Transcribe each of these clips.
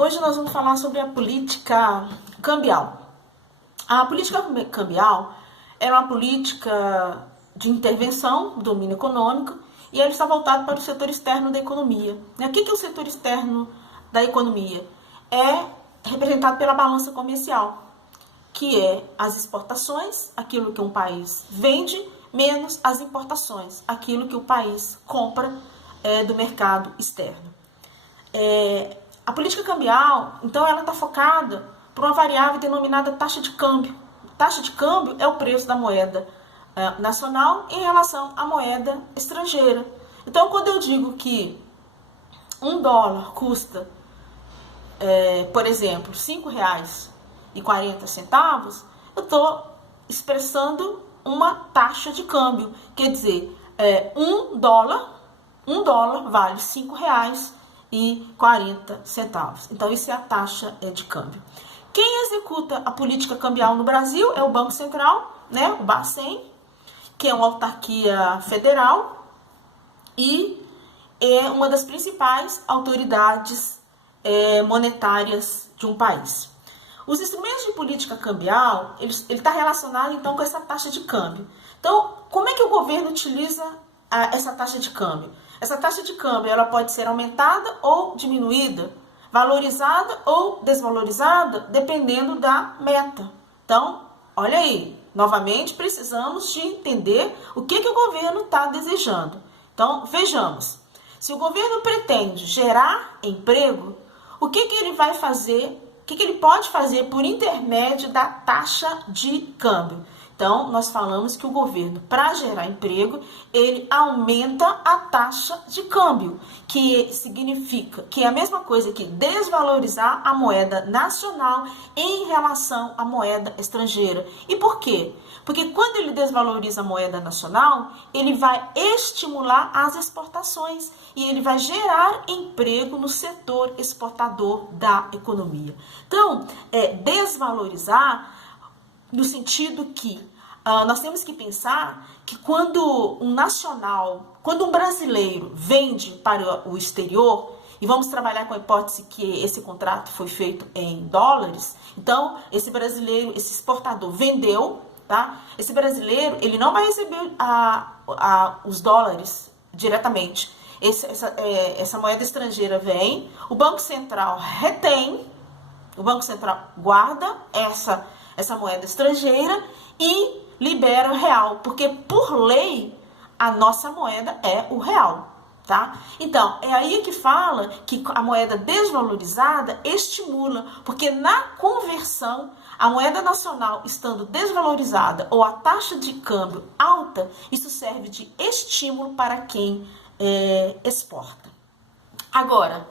Hoje nós vamos falar sobre a política cambial. A política cambial é uma política de intervenção do domínio econômico e ela está voltada para o setor externo da economia. O que é o setor externo da economia? É representado pela balança comercial, que é as exportações, aquilo que um país vende, menos as importações, aquilo que o país compra do mercado externo. A política cambial, então, ela está focada por uma variável denominada taxa de câmbio. Taxa de câmbio é o preço da moeda nacional em relação à moeda estrangeira. Então, quando eu digo que $1 custa, por exemplo, R$5,40, eu estou expressando uma taxa de câmbio. Quer dizer, $1 vale R$5,40. Então, isso é a taxa de câmbio. Quem executa a política cambial no Brasil é o Banco Central, né, o Bacen, que é uma autarquia federal e é uma das principais autoridades monetárias de um país. Os instrumentos de política cambial, ele está relacionado então com essa taxa de câmbio. Então, como é que o governo utiliza essa taxa de câmbio? Essa taxa de câmbio ela pode ser aumentada ou diminuída, valorizada ou desvalorizada, dependendo da meta. Então, olha aí, novamente precisamos de entender o que o governo está desejando. Então, vejamos, se o governo pretende gerar emprego, o que ele vai fazer, o que ele pode fazer por intermédio da taxa de câmbio? Então, nós falamos que o governo, para gerar emprego, ele aumenta a taxa de câmbio, que significa que é a mesma coisa que desvalorizar a moeda nacional em relação à moeda estrangeira. E por quê? Porque quando ele desvaloriza a moeda nacional, ele vai estimular as exportações e ele vai gerar emprego no setor exportador da economia. Então, desvalorizar no sentido que nós temos que pensar que quando um brasileiro vende para o exterior, e vamos trabalhar com a hipótese que esse contrato foi feito em dólares, então esse brasileiro, esse exportador vendeu, tá? Esse brasileiro, ele não vai receber os dólares diretamente. Essa moeda estrangeira vem, o Banco Central retém, o Banco Central guarda essa moeda estrangeira e libera o real, porque por lei a nossa moeda é o real, tá? Então, é aí que fala que a moeda desvalorizada estimula, porque na conversão, a moeda nacional estando desvalorizada ou a taxa de câmbio alta, isso serve de estímulo para quem exporta. Agora,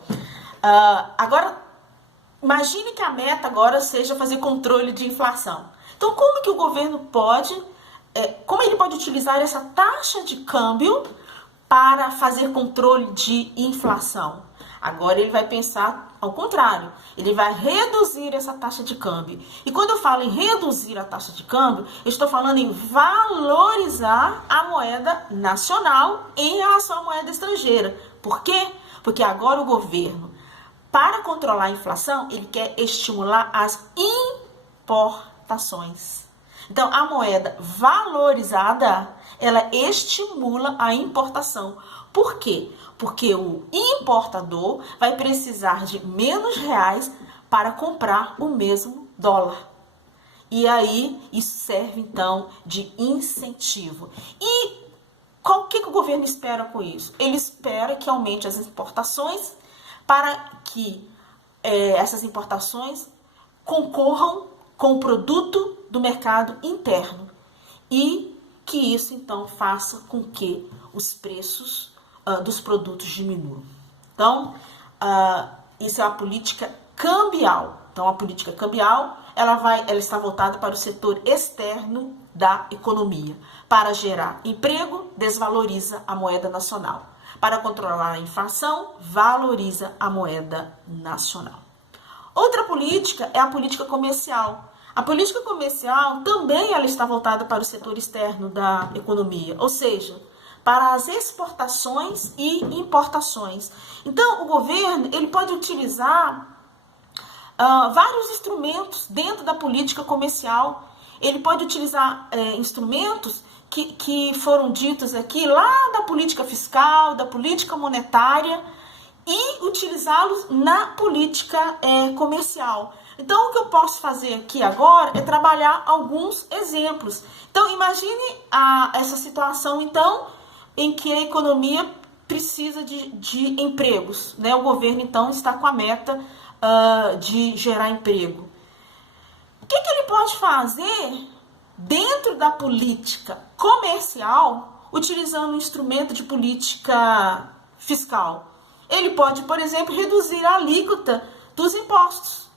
imagine que a meta agora seja fazer controle de inflação. Então, como que o governo como ele pode utilizar essa taxa de câmbio para fazer controle de inflação? Agora ele vai pensar ao contrário, ele vai reduzir essa taxa de câmbio. E quando eu falo em reduzir a taxa de câmbio, eu estou falando em valorizar a moeda nacional em relação à moeda estrangeira. Por quê? Porque agora o governo, para controlar a inflação, ele quer estimular as importações. Então, a moeda valorizada, ela estimula a importação. Por quê? Porque o importador vai precisar de menos reais para comprar o mesmo dólar. E aí, isso serve, então, de incentivo. E o que o governo espera com isso? Ele espera que aumente as exportações para que essas importações concorram com o produto do mercado interno e que isso então faça com que os preços dos produtos diminuam. Então, isso é a política cambial. Então, a política cambial ela está voltada para o setor externo da economia. Para gerar emprego, desvaloriza a moeda nacional. Para controlar a inflação, valoriza a moeda nacional. Outra política é a política comercial. A política comercial também ela está voltada para o setor externo da economia, ou seja, para as exportações e importações. Então, o governo ele pode utilizar vários instrumentos dentro da política comercial. Ele pode utilizar instrumentos que foram ditos aqui lá da política fiscal, da política monetária, e utilizá-los na política comercial. Então, o que eu posso fazer aqui agora é trabalhar alguns exemplos. Então, imagine essa situação, então, em que a economia precisa de empregos, né? O governo, então, está com a meta de gerar emprego. O que ele pode fazer dentro da política comercial, utilizando um instrumento de política fiscal? Ele pode, por exemplo, reduzir a alíquota dos impostos.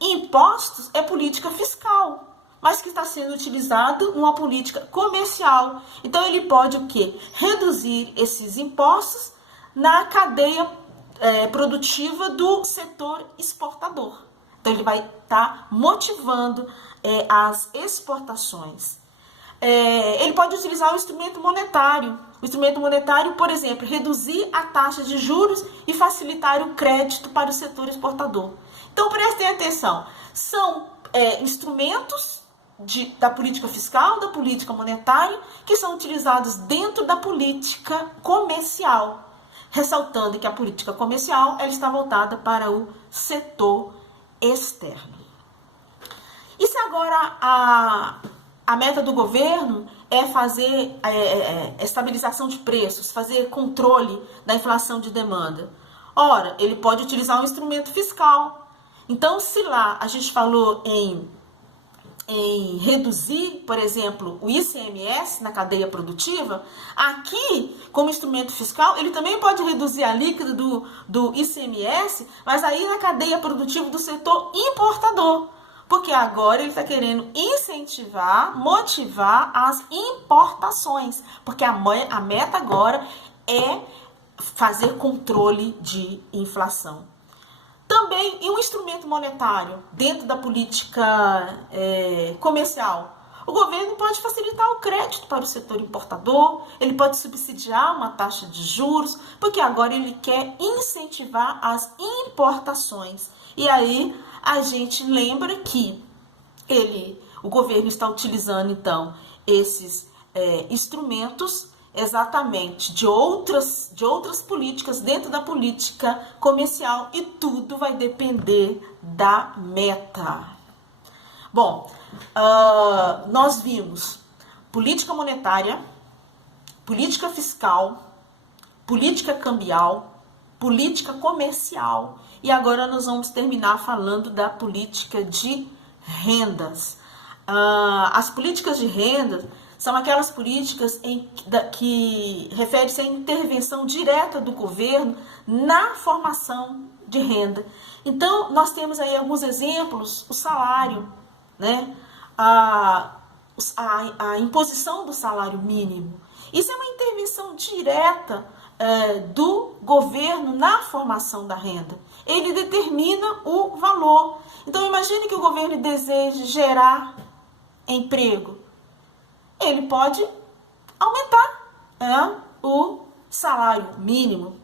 Impostos é política fiscal, mas que está sendo utilizado numa política comercial. Então, ele pode o quê? Reduzir esses impostos na cadeia produtiva do setor exportador. Então, ele vai estar motivando as exportações. Ele pode utilizar o instrumento monetário. O instrumento monetário, por exemplo, reduzir a taxa de juros e facilitar o crédito para o setor exportador. Então, prestem atenção. São instrumentos da política fiscal, da política monetária, que são utilizados dentro da política comercial. Ressaltando que a política comercial ela está voltada para o setor externo. E se agora a meta do governo é fazer estabilização de preços, fazer controle da inflação de demanda? Ora, ele pode utilizar um instrumento fiscal. Então, se lá a gente falou em reduzir, por exemplo, o ICMS na cadeia produtiva, aqui, como instrumento fiscal, ele também pode reduzir a alíquota do ICMS, mas aí na cadeia produtiva do setor importador. Porque agora ele está querendo incentivar, motivar as importações. Porque a meta agora é fazer controle de inflação. Também, e um instrumento monetário dentro da política comercial? O governo pode facilitar o crédito para o setor importador, ele pode subsidiar uma taxa de juros, porque agora ele quer incentivar as importações. E aí a gente lembra que o governo está utilizando, então, esses instrumentos exatamente de outras políticas dentro da política comercial, e tudo vai depender da meta. Bom, nós vimos política monetária, política fiscal, política cambial, política comercial, e agora nós vamos terminar falando da política de rendas. As políticas de rendas são aquelas políticas que referem-se à intervenção direta do governo na formação de renda. Então, nós temos aí alguns exemplos: o salário, né? A imposição do salário mínimo. Isso é uma intervenção direta do governo na formação da renda. Ele determina o valor. Então, imagine que o governo deseja gerar emprego. Ele pode aumentar o salário mínimo.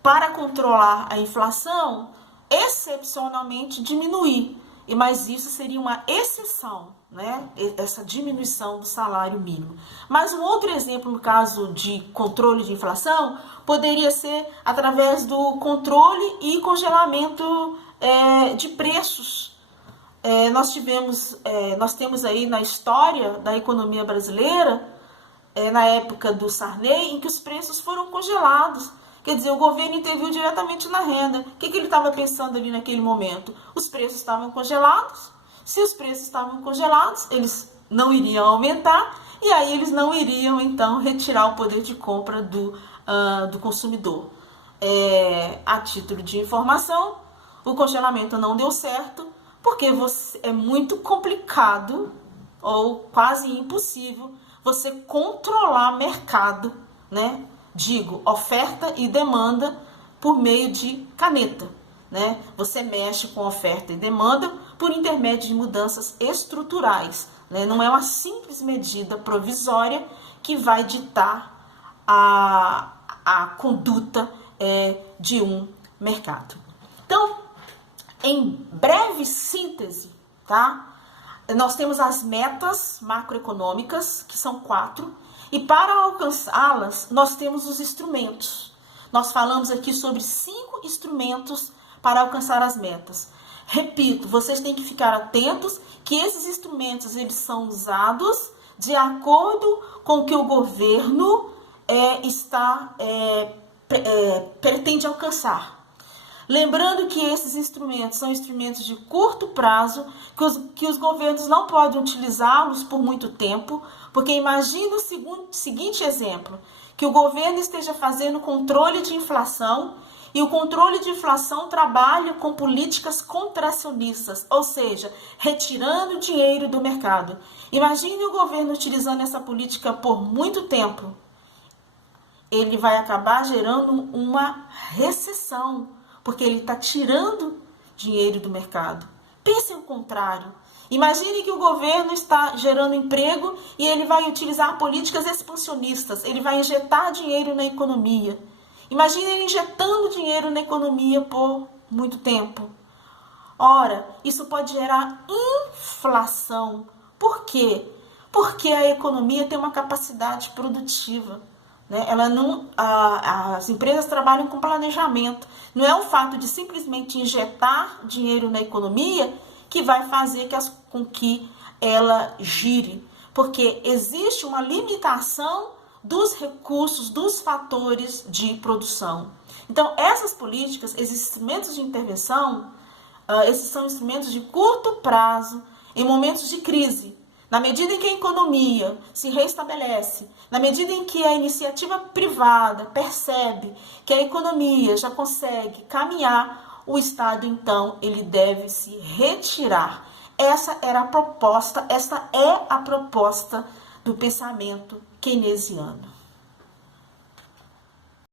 Para controlar a inflação, excepcionalmente diminuir. Mas isso seria uma exceção, né? Essa diminuição do salário mínimo. Mas um outro exemplo, no caso de controle de inflação, poderia ser através do controle e congelamento de preços. Nós temos aí na história da economia brasileira, na época do Sarney, em que os preços foram congelados. Quer dizer, o governo interviu diretamente na renda. O que ele estava pensando ali naquele momento? Os preços estavam congelados. Se os preços estavam congelados, eles não iriam aumentar, e aí eles não iriam, então, retirar o poder de compra do consumidor. A título de informação, o congelamento não deu certo, porque é muito complicado, ou quase impossível, você controlar mercado, né? Digo, oferta e demanda por meio de caneta, né? Você mexe com oferta e demanda por intermédio de mudanças estruturais, né? Não é uma simples medida provisória que vai ditar a conduta de um mercado. Então, em breve síntese, tá? Nós temos as metas macroeconômicas, que são 4, e para alcançá-las, nós temos os instrumentos. Nós falamos aqui sobre 5 instrumentos para alcançar as metas. Repito, vocês têm que ficar atentos que esses instrumentos eles são usados de acordo com o que o governo pretende alcançar. Lembrando que esses instrumentos são instrumentos de curto prazo, que os governos não podem utilizá-los por muito tempo, porque imagine o seguinte exemplo, que o governo esteja fazendo controle de inflação e o controle de inflação trabalha com políticas contracionistas, ou seja, retirando dinheiro do mercado. Imagine o governo utilizando essa política por muito tempo. Ele vai acabar gerando uma recessão, porque ele está tirando dinheiro do mercado. Pense o contrário. Imagine que o governo está gerando emprego e ele vai utilizar políticas expansionistas. Ele vai injetar dinheiro na economia. Imagine ele injetando dinheiro na economia por muito tempo. Ora, isso pode gerar inflação. Por quê? Porque a economia tem uma capacidade produtiva. As empresas trabalham com planejamento. Não é o fato de simplesmente injetar dinheiro na economia que vai fazer com que ela gire. Porque existe uma limitação dos recursos, dos fatores de produção. Então, essas políticas, esses instrumentos de intervenção, esses são instrumentos de curto prazo, em momentos de crise. Na medida em que a economia se restabelece, na medida em que a iniciativa privada percebe que a economia já consegue caminhar, o Estado, então, ele deve se retirar. Essa é a proposta do pensamento keynesiano.